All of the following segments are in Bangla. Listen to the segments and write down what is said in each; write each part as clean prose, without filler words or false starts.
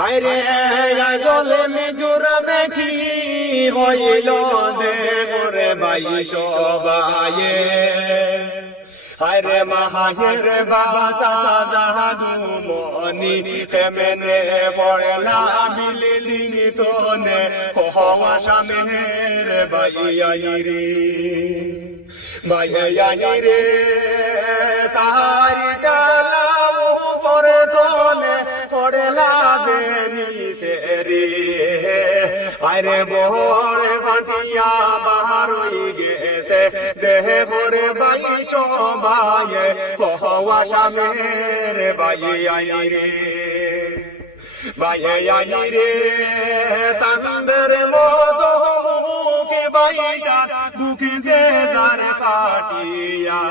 হায়রে জলে মিজুরা মেখি হইল দে করে বাই সবায়ে হায়রে মাহায়ের বাসা জাহাদু মনি কেমনে পড়লা বিলিলিং তোনে হওয়া সামের বাইয়াইরে বাইয়াইরে সারি জালা উপর তোনে পড়লা দেনি সেরি আরে বড় ফাটিয়া বাহার হই গেছে দেহ করে বাই সবায়ে হওয়া সামের বাইয়াইরে বাইয়াইরে সান্দর মতো মুখে বাইটা বুকে যে দার ফাটিয়া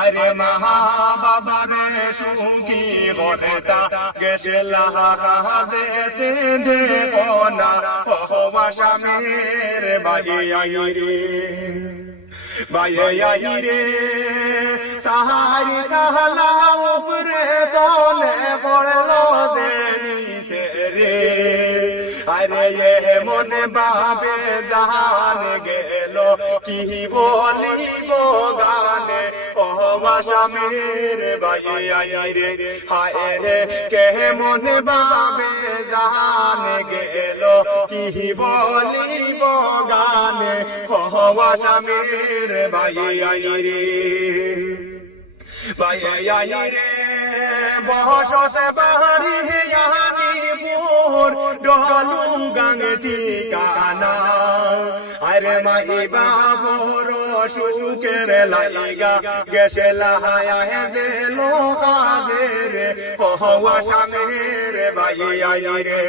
আরে মহা বাবারে সুখী হতা গেছলা হাতে দে কোনা হওয়া সামের বাইয়াইরে বাইয়াইরে সাহারি কাহলা উপরে তোলে পড়লো দেনি সেরে আরে মনে ভাবে জান গেল কি বলিব গানে হওয়া সামের বাইয়াইরে হায় রে কে মনে ভাবে জান গেল কি বলিব গানে হওয়া সামের বাইয়াইরে বাইয়াইরে বহসতে বাড়ি ইয়াদিপুর ডলু গাঙ্গে ঠিকানা আরে মাই বাবুর সুখের লাইগা গেছে লাহায়া গেল কাদের হওয়া সামের বাইয়াইরে